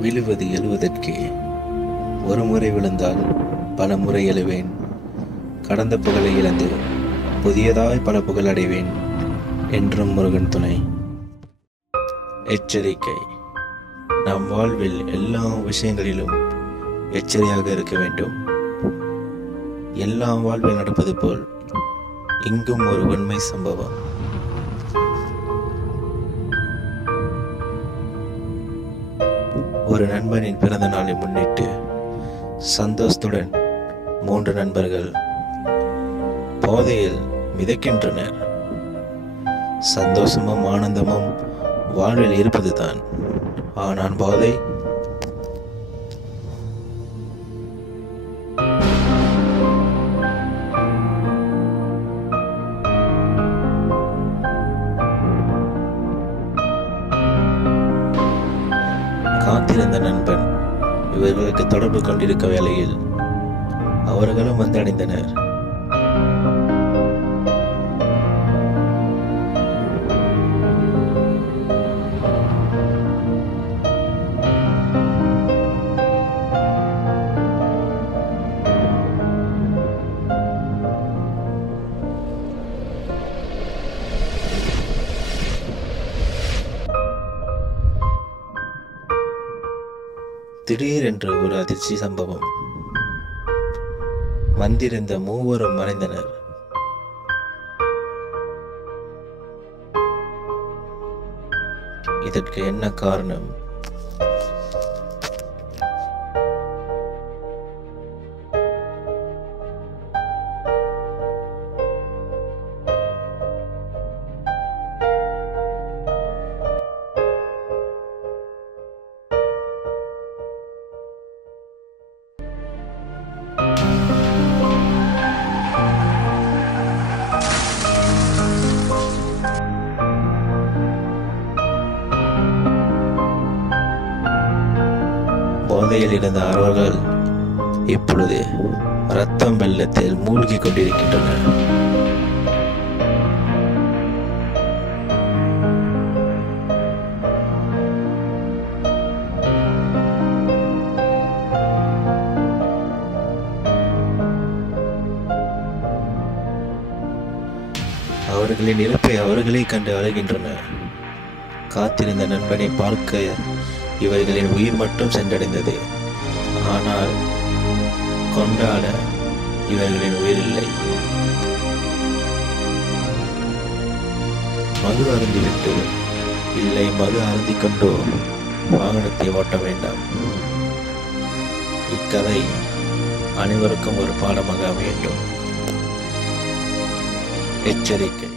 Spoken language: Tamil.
விழுவது எழுவதற்கே, ஒரு முறை விழுந்தால் பல முறை எழுவேன். கடந்த புகழை இழந்து புதியதாய் பல புகழ் அடைவேன் என்றும் முருகன் துணை. எச்சரிக்கை: நம் வாழ்வில் எல்லா விஷயங்களிலும் எச்சரியாக இருக்க வேண்டும். எல்லாம் வாழ்வில் நடப்பது போல் இங்கும் ஒரு உண்மை சம்பவம். ஒரு நண்பனின் பிறந்த நாளை முன்னிட்டு சந்தோஷத்துடன் 3 நண்பர்கள் போதையில் மிதக்கின்றனர். சந்தோஷமும் ஆனந்தமும் வாழ்வில் இருப்பதுதான். ஆனால் போதை காத்திருந்த நண்பன் இவர்களுக்கு தொடர்பு கொண்டிருக்க வேளையில் அவர்களும் வந்தடைந்தனர். திடீரென்று ஒரு அதிர்ச்சி சம்பவம். வந்திருந்த 3 மறைந்தனர். இதற்கு என்ன காரணம்? போதையில் இருந்த அவர்கள் இப்பொழுது இரத்தம் வெள்ளத்தில் மூழ்கி கொண்டிருக்கின்றனர். அவர்களின் இறப்பை அவர்களே கண்டு அழுகின்றனர். காத்திருந்த நண்பனை பார்க்க இவர்களின் உயிர் மட்டும் சென்றடைந்தது. ஆனால் கொண்டாட இவர்களின் உயிர் இல்லை. மது அருந்திவிட்டு இல்லை, மது அருந்திக் கொண்டோ வாகனத்தை ஓட்ட வேண்டாம். இக்கதை அனைவருக்கும் ஒரு பாடமாக அமையட்டும். எச்சரிக்கை: